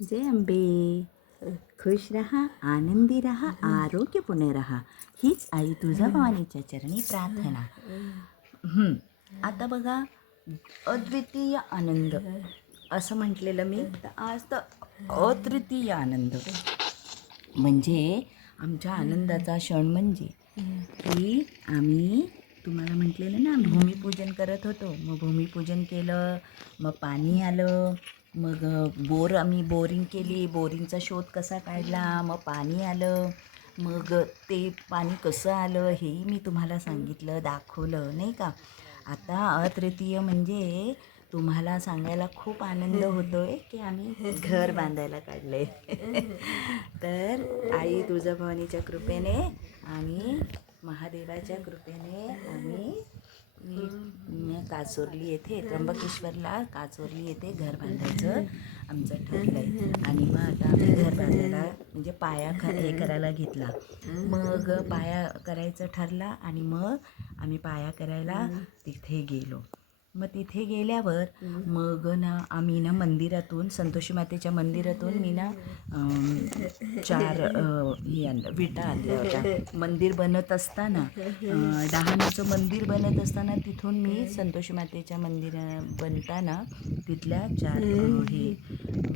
जय अंबे खुश रहा आनंदी रहा आरोग्यपूर्ण रहा. हीच आई तुझा भवानीच्या चरणी प्रार्थना. हं, आता बघा अद्वितीय आनंद. असं म्हटलेलं मी तर आज तर अद्वितीय आनंद. म्हणजे आमच्या आनंदाचा क्षण म्हणजे की आम्ही तुम्हाला म्हटलेलं ना भूमिपूजन करत होतो. मग भूमिपूजन केलं मग पाणी आलं मग बोर आम्ही बोरिंग केली. बोरिंगचा शोध कसा काढला? मग पाणी आलं. मग ते पाणी कसं आलं? हेही मी तुम्हाला सांगितलं दाखवलं नाही का? आता अतृतीय म्हणजे तुम्हाला सांगायला खूप आनंद होतोय की आम्ही घर बांधायला काढले तर आई तुळजाभवानीच्या कृपेने आणि महादेवाच्या कृपेने आम्ही मी काचोरली येथे त्र्यंबकेश्वरला काचोरली येथे घर बांधायचं आमचं ठरलंय. आणि मग आता आम्ही घर बांधायला म्हणजे पाया ख हे करायला घेतला. मग पाया करायचं ठरला आणि मग आम्ही पाया करायला तिथे गेलो. मग तिथे गेल्यावर मग ना आम्ही ना मंदिरातून संतोषी मातेच्या मंदिरातून मी ना चार हे आणलं विटा आणल्या होत्या. मंदिर बनत असताना डहाणूचं मंदिर बनत असताना तिथून मी संतोषी मातेच्या मंदिर बनताना तिथल्या चार हे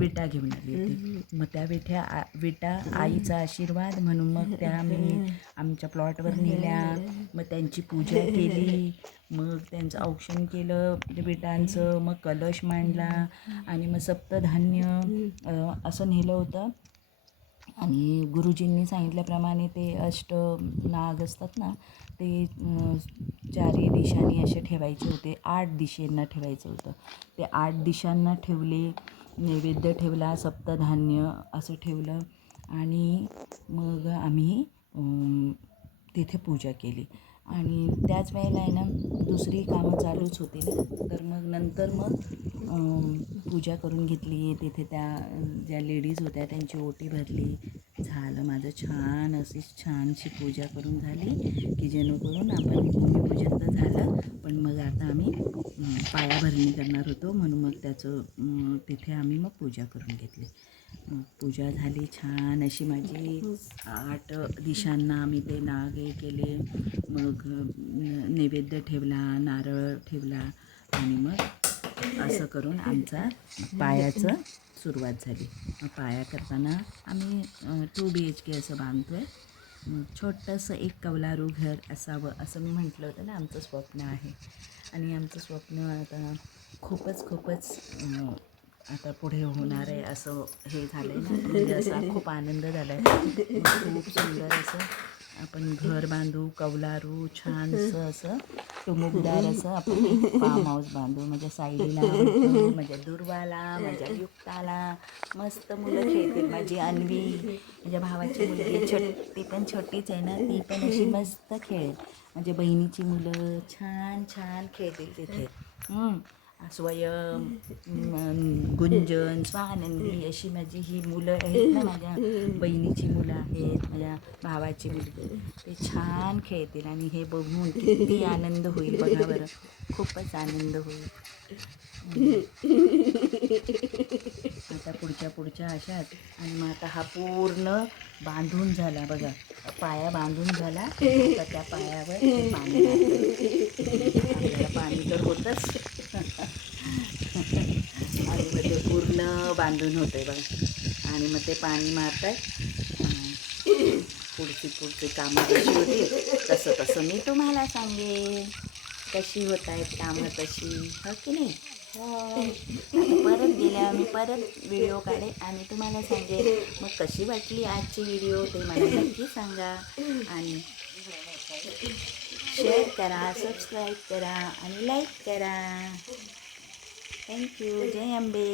विटा घेऊन आली होती. मग त्या विठ्या विटा आईचा आशीर्वाद म्हणून मग त्या मी आमच्या प्लॉटवर नेल्या. मग त्यांची पूजा केली. मग त्यांचं औक्षण केलं. म्हणजे विटांचं मग कलश मांडला आणि मग सप्तधान्य असं नेलं होतं. आणि गुरुजींनी सांगितल्याप्रमाणे ते अष्ट नाग असतात ना ते चारही दिशांनी असे ठेवायचे होते. आठ दिशेंना ठेवायचं होतं. ते आठ दिशांना ठेवले नैवेद्य ठेवला सप्तधान्य असं ठेवलं आणि मग आम्ही तिथे पूजा केली. आणि त्याच वेळेला आहे ना दुसरी कामं चालूच होती तर मग नंतर मग पूजा करून घेतली. तिथे त्या ज्या लेडीज होत्या त्यांची ओटी भरली. झालं माझं छान अशी छानशी पूजा करून झाली की जेणेकरून आपण भूमिपूजन तर झालं पण मग आता आम्ही अं, पायाभरणी करणार होतो. म्हणून मग त्याचं तिथे आम्ही मग पूजा करून घेतली. मग पूजा झाली छान. अशी माझी आठ दिशांना आम्ही ते नाग हे केले. मग नैवेद्य ठेवला नारळ ठेवला आणि मग असं करून आमचा पायाचं सुरुवात झाली. मग पाया करताना आम्ही टू बी एच के असं बांधतो आहे छोटंसं एक कौलारू घर असावं असं मी म्हटलं होतं ना आमचं स्वप्न आहे. आणि आमचं स्वप्न आता खूपच खूपच आता पुढे होणार आहे असं हे झालं आहे ना. म्हणजे असा खूप आनंद झाला आहे खूप सुंदर असं आपण घर बांधू कौलारू छानसं असं टुमुकदार असं आपण फार्म हाऊस बांधू. माझ्या आणतो, माझ्या दुर्वाला माझ्या युक्ताला. मस्त मुलं खेळतील. माझी अन्वी माझ्या भावाची मुलगी छोटी ती पण छोटीच आहे ना ती पण अशी मस्त खेळेल. माझ्या बहिणीची मुलं छान छान खेळतील तिथे. स्वयं गुंजन स्वानंदी अशी माझी ही मुलं आहेत ना माझ्या बहिणीची मुलं आहेत माझ्या भावाची मुलगी ते छान खेळतील आणि हे बघून किती आनंद होईल बघा बरं खूपच आनंद होईल आता पुढच्या पुढच्या अशात आणि मग आता हा पूर्ण बांधून झाला बघा पाया बांधून झाला आता त्या पायावर पाणी पाणी तर होतच आणि मग ते पूर्ण बांधून होते बघा. आणि मग ते पाणी मारतात पुढची पुढची कामं कशी होती तसं तसं मी तुम्हाला सांगेन. कशी होत आहेत कामं तशी हो की नाही? हो. परत गेल्या मी परत व्हिडिओ काढेन आणि तुम्हाला सांगेन. मग कशी वाटली आजची व्हिडिओ ते मला नक्की सांगा. आणि शेअर करा सबस्क्राईब करा आणि लाईक करा. थँक्यू जय अंबे